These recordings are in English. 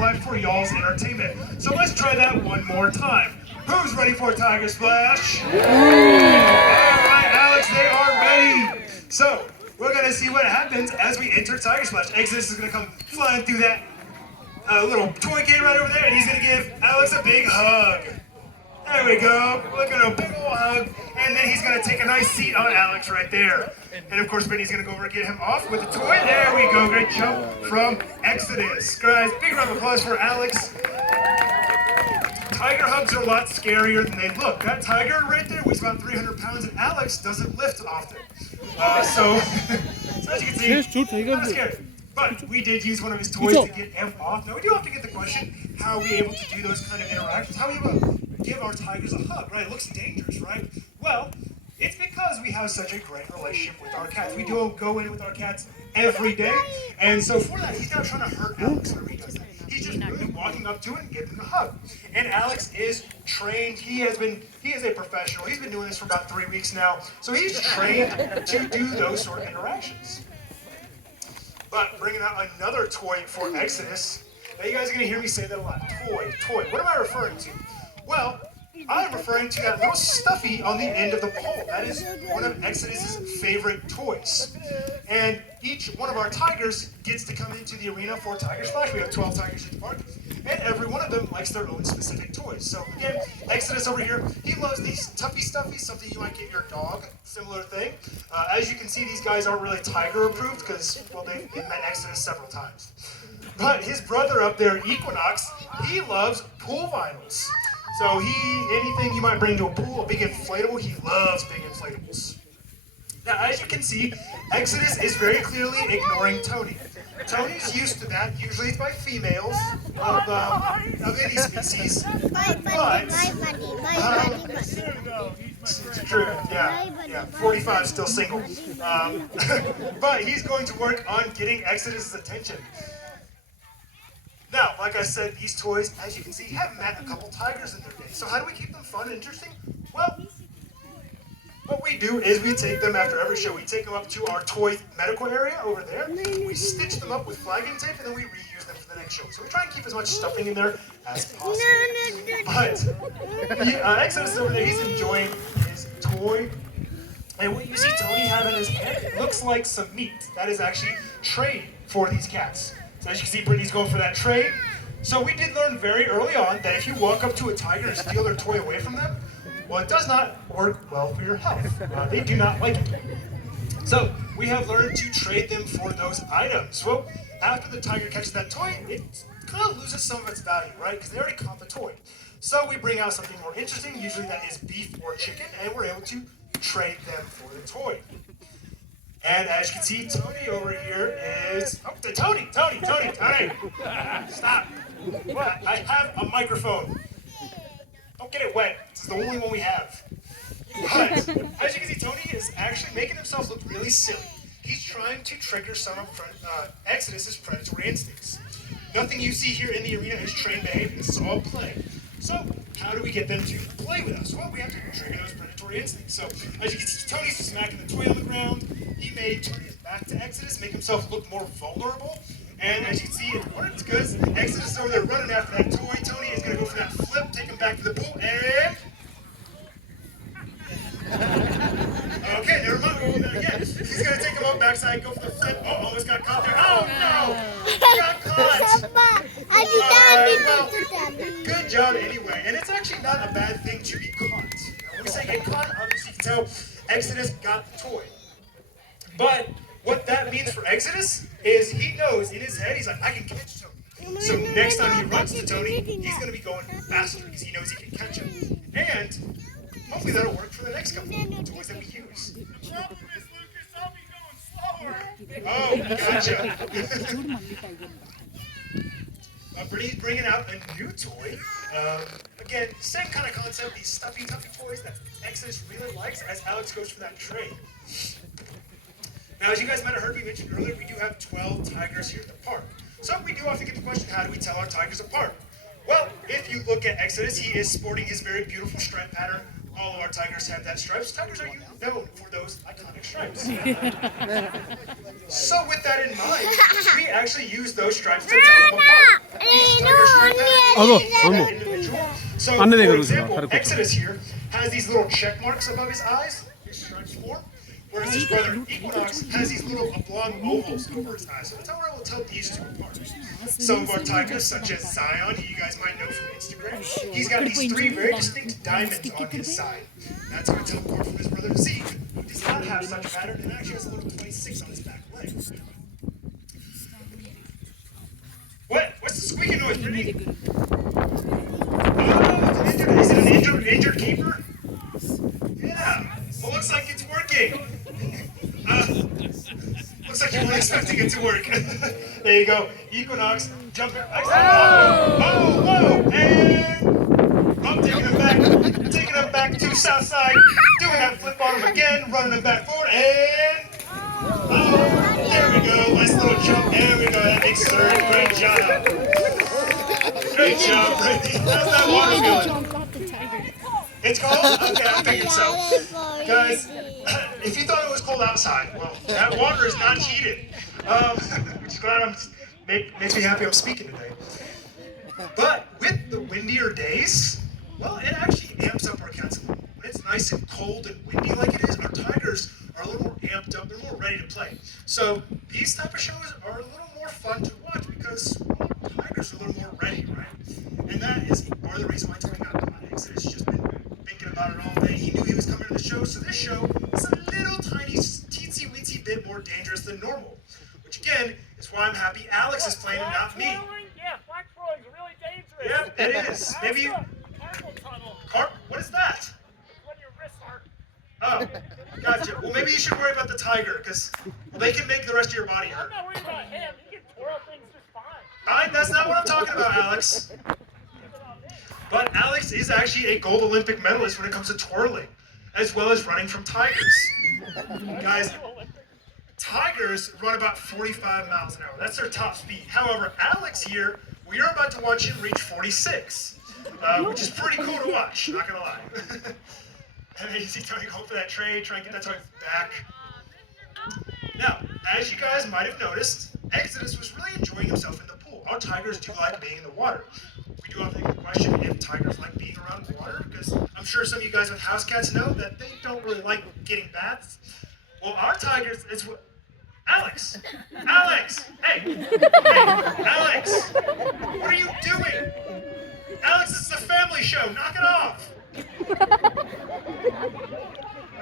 Splash for y'all's entertainment. So let's try that one more time. Who's ready for a Tiger Splash? All right, Alex, they are ready. So we're gonna see what happens as we enter Tiger Splash. Exodus is gonna come flying through that little toy can right over there, and he's gonna give Alex a big hug. There we go. Look at a big old hug. And then he's going to take a nice seat on Alex right there. And of course, Benny's going to go over and get him off with the toy. There we go. Great jump from Exodus. Guys, big round of applause for Alex. Tiger hugs are a lot scarier than they look. That tiger right there weighs about 300 pounds, and Alex doesn't lift often. So as you can see, not scary. But we did use one of his toys to get him off. Now, we do have to get the question, how are we able to do those kind of interactions? How are we able to give our tigers a hug, right? It looks dangerous, right? Well, it's because we have such a great relationship with our cats. We do go in with our cats every day. And so for that, he's not trying to hurt Alex whenever he does that. He's just really walking up to it and giving him a hug. And Alex is trained. He is a professional. He's been doing this for about 3 weeks now. So he's trained to do those sort of interactions. But bringing out another toy for Exodus. Now you guys are going to hear me say that a lot. Toy. What am I referring to? Well, I'm referring to that little stuffy on the end of the pole. That is one of Exodus's favorite toys. And each one of our tigers gets to come into the arena for Tiger Splash. We have 12 tigers at the park, and every one of them likes their own specific toys. So again, Exodus over here, he loves these Tuffy Stuffies, something you might get your dog, similar thing. As you can see, these guys aren't really tiger approved because, well, they've met Exodus several times. But his brother up there, Equinox, he loves pool vinyls. So anything you might bring to a pool, a big inflatable, he loves big inflatables. Now, as you can see, Exodus is very clearly ignoring Tony. Tony's used to that. Usually it's by females of any species. It's true, yeah. 45 still single. But he's going to work on getting Exodus's attention. Now, like I said, these toys, as you can see, have met a couple tigers in their day. So how do we keep them fun and interesting? Well, what we do is we take them after every show. We take them up to our toy medical area over there. We stitch them up with flagging tape, and then we reuse them for the next show. So we try and keep as much stuffing in there as possible. But Exodus over there, he's enjoying his toy. And what you see Tony have in his hand, it looks like some meat. That is actually trade for these cats. So as you can see, Brittany's going for that trade. So we did learn very early on that if you walk up to a tiger and steal their toy away from them, well, it does not work well for your health. They do not like it. So we have learned to trade them for those items. Well, after the tiger catches that toy, it kind of loses some of its value, right? Because they already caught the toy. So we bring out something more interesting. Usually that is beef or chicken, and we're able to trade them for the toy. And as you can see, Tony over here is... Oh, Tony! Stop! What? I have a microphone. Don't get it wet. This is the only one we have. But, as you can see, Tony is actually making himself look really silly. He's trying to trigger some of Exodus's predatory instincts. Nothing you see here in the arena is trained behavior. This is all play. So, how do we get them to play with us? Well, we have to trigger those predatory instincts. So, as you can see, Tony's smacking the toy on the ground. He may turn his back to Exodus, make himself look more vulnerable. And as you can see, it worked because Exodus is over there running after that toy. Tony is going to go for that flip, take him back to the pool, and... Okay, never mind. Again, he's going to take him up backside, go for the flip. Oh, almost got caught there. Oh, no! He got caught! Well, good job anyway. And it's actually not a bad thing to be caught. When we say get caught, obviously you can tell Exodus got the toy. But what that means for Exodus is he knows in his head, he's like, I can catch Tony. So next time he runs to Tony, he's going to be going faster because he knows he can catch him. And hopefully that'll work for the next couple of toys that we use. Oh, gotcha. Brittany's bringing out a new toy. Again, same kind of concept, these stuffy toys that Exodus really likes as Alex goes for that trade. Now, as you guys might have heard me mention earlier, we do have 12 tigers here at the park. So we do often get the question, how do we tell our tigers apart? Well, if you look at Exodus, he is sporting his very beautiful stripe pattern. All of our tigers have that stripes. Tigers are known for those iconic stripes. So with that in mind, we actually use those stripes to tell them apart. Each tiger that individual. So, for example, Exodus here has these little check marks above his eyes, his stripes form, whereas his brother Equinox has these little oblong ovals over his eyes. So that's how we're able to tell these two apart. Some of our tigers, such as Zion, who you guys might know from Instagram, he's got these 3 very distinct diamonds on his side. That's how we tell him apart from his brother Zeke, who does not have such a pattern and actually has a little 26 on his back leg. What? What's the squeaking noise, Brittany? Oh, is it an injured keeper? Yeah. Well, looks like it's working. Looks like you weren't expecting it to work. There you go. Equinox, jumping. Oh, whoa, and I'm taking him back to south side, doing that flip on him again, running him back forward, and there we go. Nice little jump. There we go. That makes third. Great job. Great job, Brittany. How's that water feeling? It's cold? Okay, I figured so. Guys, if you thought it was cold outside, well, that water is not heated. Which is glad makes me happy I'm speaking today. But with the windier days, well, it actually amps up our cats a little. When it's nice and cold and windy like it is, our tigers are a little more amped up. They're more ready to play. So these type of shows are a little more fun to watch because tigers are a little more ready, right? And that is part of the reason why Tony got on Exodus. He's just been thinking about it all day. He knew he was coming to the show, so this show is a little tiny, teensy-weensy bit more dangerous than normal. Which again is why I'm happy Alex is playing and not me. Yeah, black twirling is really dangerous. Yeah, it is. Maybe you. What is that? It's when your wrists hurt. Oh, gotcha. Well, maybe you should worry about the tiger, because they can make the rest of your body hurt. I'm not worried about him. He can twirl things just fine. That's not what I'm talking about, Alex. But Alex is actually a gold Olympic medalist when it comes to twirling, as well as running from tigers. Guys, tigers run about 45 miles an hour. That's their top speed. However, Alex here, we are about to watch him reach 46, which is pretty cool to watch, not gonna lie. And you see Tony go for that tray, try and get that to his back. Now, as you guys might have noticed, Exodus was really enjoying himself in the pool. Our tigers do like being in the water. We do often get the question if tigers like being around water, because I'm sure some of you guys with house cats know that they don't really like getting baths. Well, our tigers, it's what... Alex! Alex! Hey! Alex! What are you doing? Alex, this is a family show. Knock it off!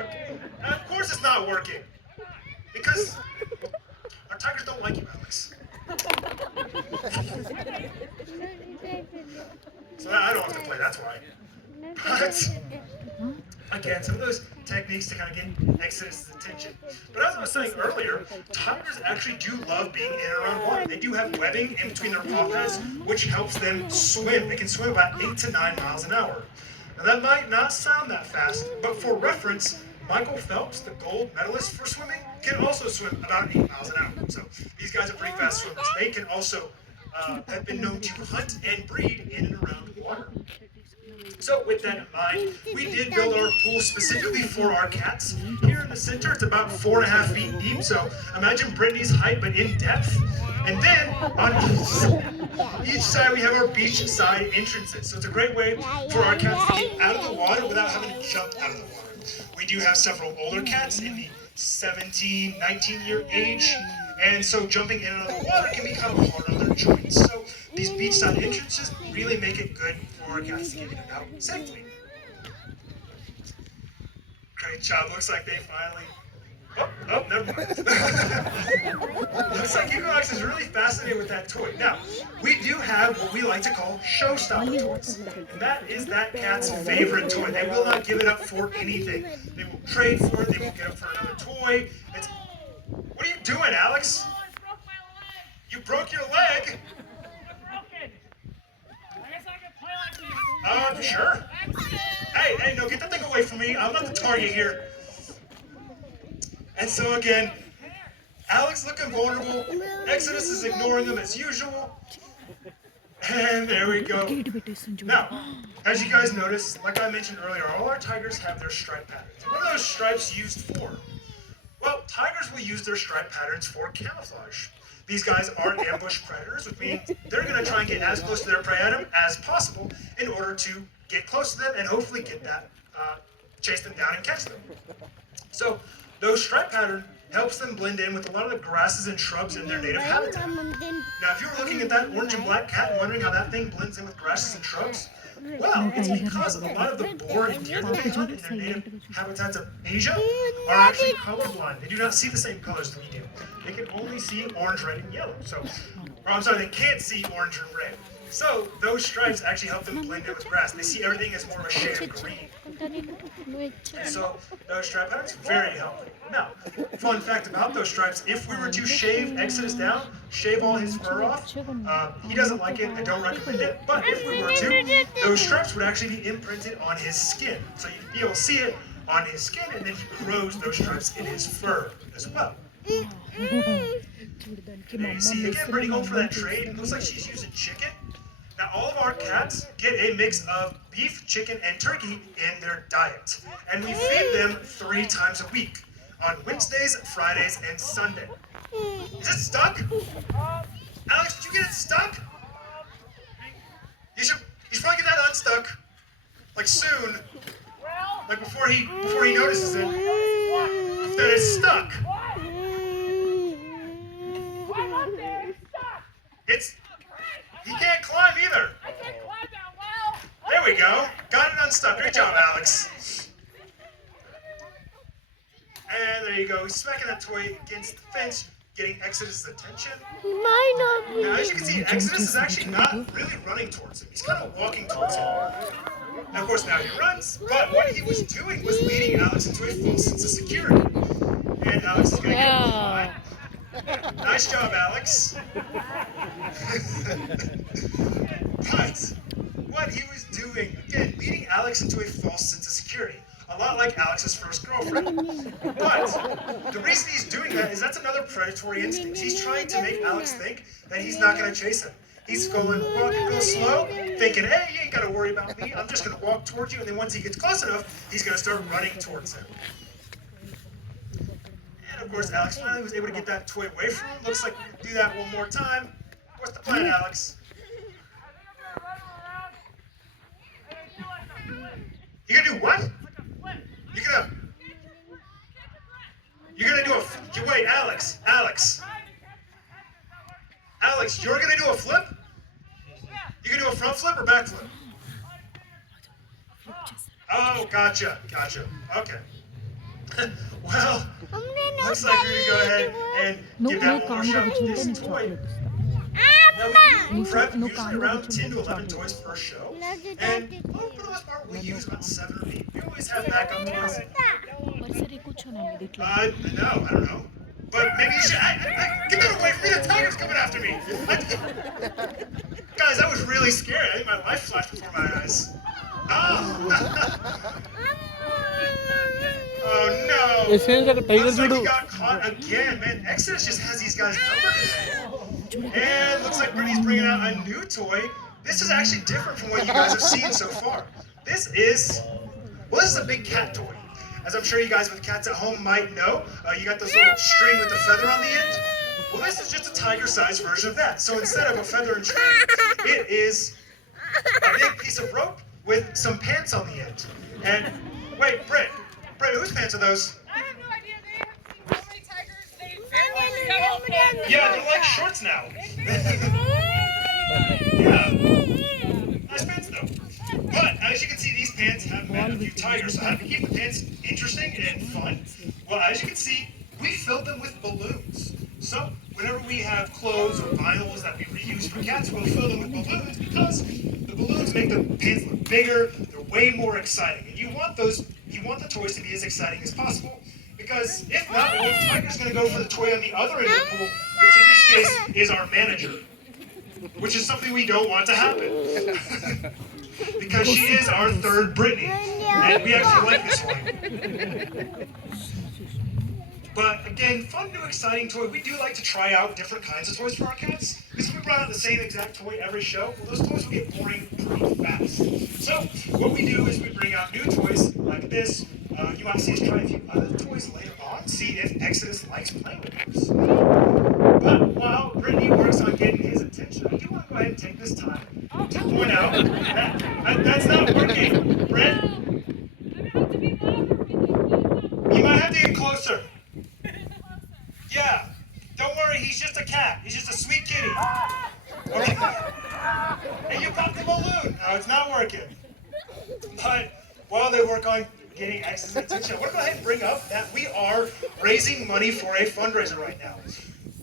Okay. Of course it's not working. Because our tigers don't like you, Alex. So I don't have to play, that's why. But, again, some of those techniques to kind of get Exodus' attention. But as I was saying earlier, tigers actually do love being in and around water. They do have webbing in between their paw pads, which helps them swim. They can swim about 8 to 9 miles an hour. Now that might not sound that fast, but for reference, Michael Phelps, the gold medalist for swimming, can also swim about 8 miles an hour. So these guys are pretty fast swimmers. They can also have been known to hunt and breed in and around water. So with that in mind, we did build our pool specifically for our cats. Here in the center, it's about 4.5 feet deep, so imagine Brittany's height but in depth. And then on each side we have our beach side entrances. So it's a great way for our cats to get out of the water without having to jump out of the water. We do have several older cats in the 17, 19-year age, and so jumping in and out of the water can become hard on their joints. So these beachside entrances really make it good for our cats to get in and out safely. Great job. Looks like they finally... Oh, never mind. Looks like Equinox is really fascinated with that toy. Now, we do have what we like to call showstopper toys. And that is that cat's favorite toy. They will not give it up for anything. They will trade for it. They will get it for another toy. What are you doing, Alex? You broke your leg? Sure. Hey, no, get that thing away from me. I'm not the target here. And so again, Alex looking vulnerable. Exodus is ignoring them as usual. And there we go. Now, as you guys notice, like I mentioned earlier, all our tigers have their stripe patterns. What are those stripes used for? Well, tigers will use their stripe patterns for camouflage. These guys are ambush predators, which means they're going to try and get as close to their prey item as possible in order to get close to them and hopefully get that, chase them down and catch them. So those stripe pattern helps them blend in with a lot of the grasses and shrubs in their native habitat. Now, if you were looking at that orange and black cat and wondering how that thing blends in with grasses and shrubs, well, it's because a lot of the boar and deer that they hunt in their native habitats of Asia are actually colorblind. They do not see the same colors that we do. They can only see orange, red, and yellow. So, or I'm sorry, they can't see orange and red. So those stripes actually help them blend in with grass. They see everything as more of a shade of green. And so those stripe patterns very helpful. Now, fun fact about those stripes, if we were to shave Exodus down, shave all his fur off, he doesn't like it, I don't recommend it, but if we were to, those stripes would actually be imprinted on his skin. So you'll see it on his skin, and then he grows those stripes in his fur as well. And you see, again, Brittany going for that trade. It looks like she's using chicken. Now, all of our cats get a mix of beef, chicken, and turkey in their diet. And we feed them 3 times a week, on Wednesdays, Fridays, and Sunday. Is it stuck? Alex, did you get it stuck? You should probably get that unstuck, like soon, like before he notices it, that it's stuck. He can't climb either. I can't climb that well. There we go. Got it unstuck. Great job, Alex. And there you go. He's smacking that toy against the fence, getting Exodus' attention. Now, as you can see, Exodus is actually not really running towards him. He's kind of walking towards him. And of course, now he runs, but what he was doing was leading Alex into a false sense of security. And Alex is going to get caught. Nice job, Alex. But what he was doing, again, leading Alex into a false sense of security. A lot like Alex's first girlfriend. But the reason he's doing that is that's another predatory instinct. He's trying to make Alex think that he's not going to chase him. He's going walking real slow, thinking, hey, you ain't got to worry about me. I'm just going to walk towards you. And then once he gets close enough, he's going to start running towards him. And of course, Alex finally was able to get that toy away from him. Looks like we can do that one more time. What's the plan, Alex? You're gonna do what? You're gonna do a, wait, Alex, you're gonna do a flip? You gonna do a front flip or back flip? Oh, gotcha, okay. Well, looks like we're gonna go ahead and give that one more shot with this toy. Now we prep usually around 10 to 11 toys per show, and for the most part we use about 7 or 8. We always have backup toys. No, I don't know. But maybe you should, get that away from me, the tiger's coming after me. Guys, that was really scary. I think my life flashed before my eyes. Oh no! Looks like he got caught again, man. Exodus just has these guys numbered today. And looks like Brittany's bringing out a new toy. This is actually different from what you guys have seen so far. This is a big cat toy. As I'm sure you guys with cats at home might know, you got this little string with the feather on the end. Well, this is just a tiger-sized version of that. So instead of a feather and string, it is a big piece of rope with some pants on the end. And wait, Britt, whose pants are those? I have no idea. They have seen so many tigers. They double pants. Yeah, they're like shorts now. Yeah. Nice pants though. But as you can see, these pants have met a few tigers. So how do we keep the pants interesting and fun? Well, as you can see, we filled them with balloons. So whenever we have clothes or vinyls that we reuse for cats, we'll fill them with balloons because the balloons make the pants look bigger. They're way more exciting, and you want the toys to be as exciting as possible. Because if not, well, the tiger's going to go for the toy on the other end of the pool, which in this case is our manager, which is something we don't want to happen. Because she is our third Brittany, and we actually like this one. But again, fun, new, exciting toy. We do like to try out different kinds of toys for our cats. Because if we brought out the same exact toy every show, well, those toys will get boring pretty fast. So what we do is we bring out new toys like this. You might see us try a few other toys later on, see if Exodus likes playing with those. But while Brittany works on getting his attention, I do want to go ahead and take this time to point out that that's not working. Brett, you might have to get closer. Yeah, don't worry, he's just a cat. He's just a sweet kitty. Okay. And you popped the balloon. No, it's not working. But while they work on getting X's attention, I want to go ahead and bring up that we are raising money for a fundraiser right now.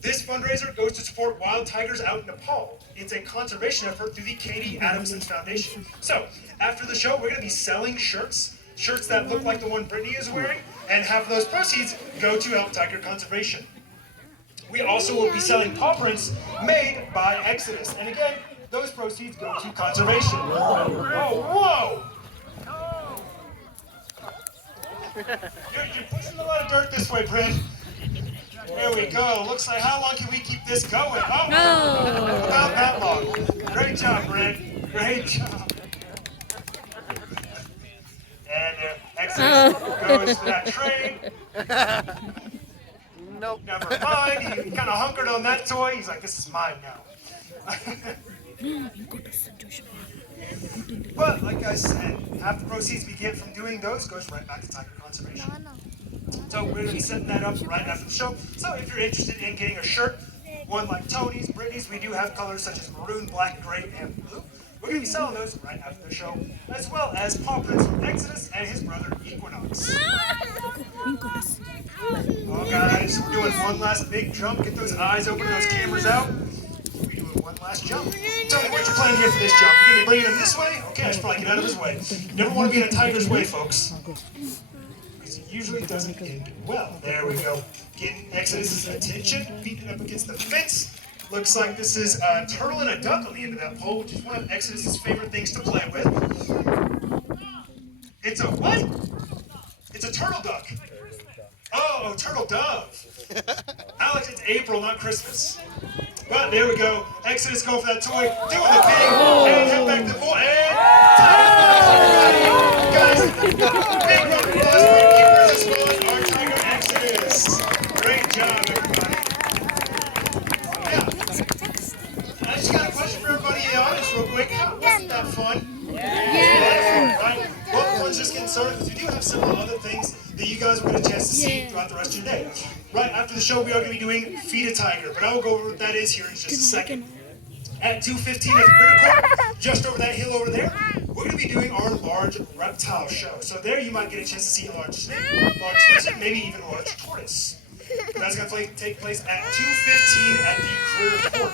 This fundraiser goes to support wild tigers out in Nepal. It's a conservation effort through the Katie Adamson Foundation. So, after the show, we're going to be selling shirts that look like the one Brittany is wearing, and have those proceeds go to help tiger conservation. We also will be selling paw prints made by Exodus. And again, those proceeds go to conservation. Whoa! You're pushing a lot of dirt this way, Brent. There we go. Looks like, how long can we keep this going? Oh, about that long. Great job, Brent. Great job. And Exodus goes to that train. Nope. Never mind. He kind of hunkered on that toy. He's like, this is mine now. But like I said, half the proceeds we get from doing those goes right back to tiger conservation. So we're going to be setting that up right after the show. So if you're interested in getting a shirt, one like Tony's, Brittany's, we do have colors such as maroon, black, gray, and blue. We're going to be selling those right after the show, as well as paw prints from Exodus and his brother Equinox. Oh guys, we're doing one last big jump. Get those eyes open, those cameras out. We're doing one last jump. Tell me what you're planning here for this jump. You're going to be bringing him this way? Okay, I should probably get out of his way. You never want to be in a tiger's way, folks. Because it usually doesn't end well. There we go. Getting Exodus' attention, beating up against the fence. Looks like this is a turtle and a duck on the end of that pole, which is one of Exodus' favorite things to play with. It's a what? It's a turtle duck. Oh, turtle dove. Alex, it's April, not Christmas. But there we go. Exodus going for that toy, doing the thing, and head back to the ball, and guys, big round of applause for our keepers as well as our tiger Exodus. Great job, everybody. Yeah. I just got a question for everybody in the audience real quick. Wasn't that fun? Yeah. Right? Well, one's just getting started because we do have several other things that you guys will get a chance to see throughout the rest of your day. Right after the show, we are going to be doing Feed a Tiger, but I will go over what that is here in just a second. At 2:15 at the critter court, just over that hill over there, we're going to be doing our large reptile show. So there you might get a chance to see a large snake, large lizard, maybe even a large tortoise. That's going to take place at 2:15 at the critter court.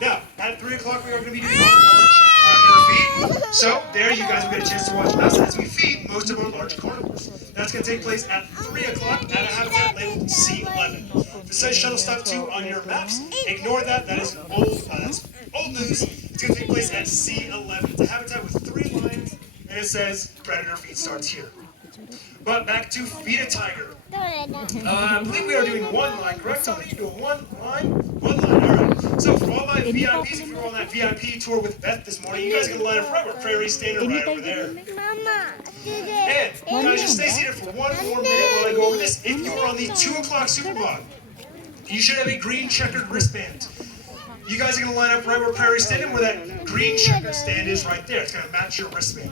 Now, at 3 o'clock, we are going to be doing our large predator feed. So, there you guys will get a chance to watch us as we feed most of our large carnivores. That's going to take place at 3 o'clock at a habitat labeled C11. If it says shuttle stop 2 on your maps, ignore that. That is old news. It's going to take place at C11. It's a habitat with 3 lions, and it says predator feed starts here. But back to Feed a Tiger. I believe we are doing one line, correct, Tony? You're doing one line? One line, all right. So for all my VIPs, if you were on that VIP tour with Beth this morning, you guys are going to line up right where Prairie's standing right over there. And guys, just stay seated for one more minute while I go over this. If you are on the 2 o'clock Supermod, you should have a green checkered wristband. You guys are going to line up right where Prairie's standing, where that green checkered stand is right there. It's going to match your wristband.